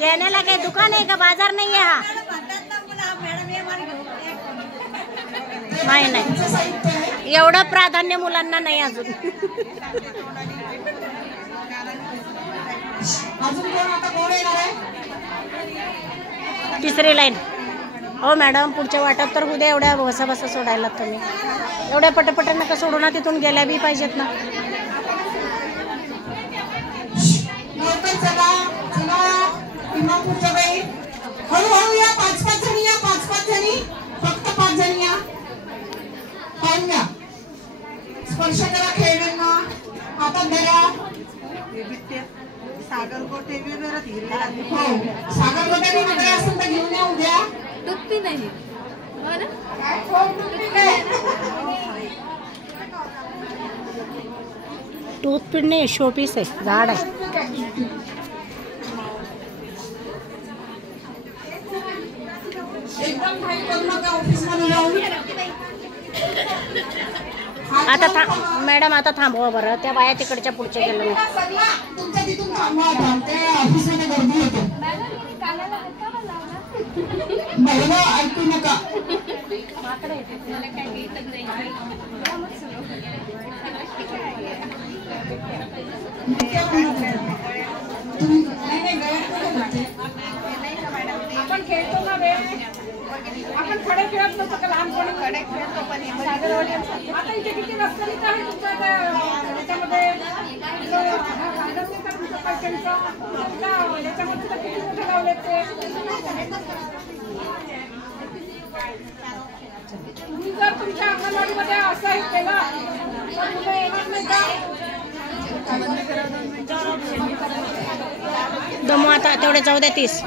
घेण्याला काही दुकान आहे का, बाजार नाही आहे हा? नाही नाही, एवढं प्राधान्य मुलांना नाही अजून. तिसरी लाईन. हो मॅडम, पुढच्या वाटप तर उद्या एवढ्या बसा बसा सोडायला तुम्ही. एवढ्या पटपट नका सोडू ना, तिथून गेल्या बी पाहिजेत ना. हळूहळू या, 5-5 जणी या, 5-5 जणी, फक्त 5 जणी या. पाहून घ्या, स्पर्श करा खेळण्यांना, हातात धरा. सागरगोटे हो, सागरगोटे वगैरे असेल तर घेऊन या उद्या. टुप्पी नाही टूथपिक नाही, शोपीस आहे, झाड आहे. एकदम घाई करू नका ऑफिसमध्ये जाऊन. आता मॅडम आता थांबवा बरं, त्या बाया तिकडच्या पुढच्या गेल्या. तुमच्या तिथून थांबवा, ते ऑफिसमध्ये गर्दी होते. बरोबर, ऐकू नका. आपण खेळतो ना रे, आपण खडे खेळत नव्हतो का लहानपणी? खडे खेळतो पण आता इथे किती रस्त्यात आहे तुमच्या त्याच्यामध्ये याच्यामध्ये तर किती मोठे लावले ते. तुम्ही जर तुमच्या अंगणवाडीमध्ये असं हे केलं तर मुलं येणार नाही का? दमू आता, तेवढे जाऊ द्या. 30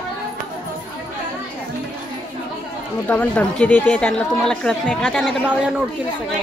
मुद्दा पण धमकी देते त्यांना, तुम्हाला कळत नाही का? त्याने तर बावल्या नोटतील सगळं.